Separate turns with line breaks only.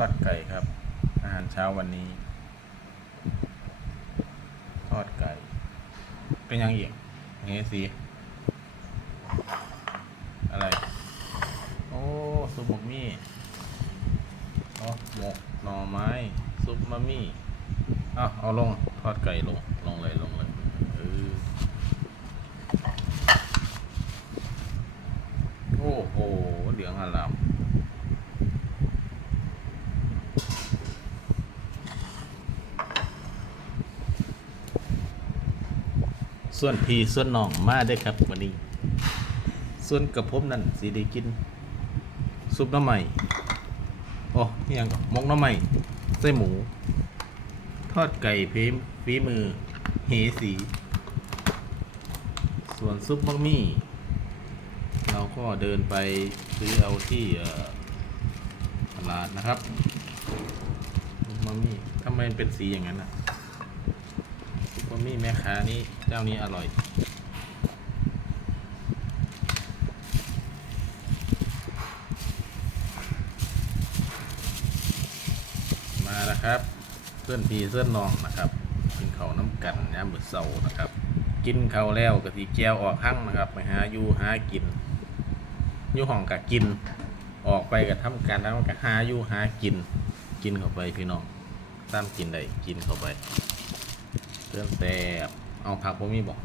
ทอดไก่ครับ อาหารเช้าวันนี้ ทอดไก่ เป็นยังอีกเงี้ยสิอะไร โอ้ซุปหมกมี่อ๋อหมกหน่อไม้ ซุปมะมี่อ้าวเอาลง ทอดไก่ลง ลงเลยลงเลยเออโอ้โหเหลืองอลาม ส่วนพี่ส่วนน้องมาได้ครับวันนี้ ส่วนกับผมนั่นสีได้กิน ซุปน้ำใหม่โอ้นี่ยังก็มกน้ำใหม่ไส้หมู ทอดไก่ฝีฝีมือ เหสี ส่วนซุปมักมี่ เราก็เดินไปซื้อเอาที่ตลาดนะครับมักมี่ทำไมเป็นสีอย่างนั้นอะ มมี่แม่ค้านี่เจ้านี้อร่อย มาแล้วครับ เพื่อนพี่เพื่อนน้องนะครับ กินเขาน้ำกันยามมื้อเช้านะครับ กินเขาแล้วกะทิแก้วออกหั่งนะครับไปหาอยู่หากินอยู่ห้องกะกิน ออกไปกะทำการทำกะหาอยู่หากิน กินเข้าไปพี่น้องตามกินได้กินเข้าไป เครื่องแซ่บเอาผักผมมีบอก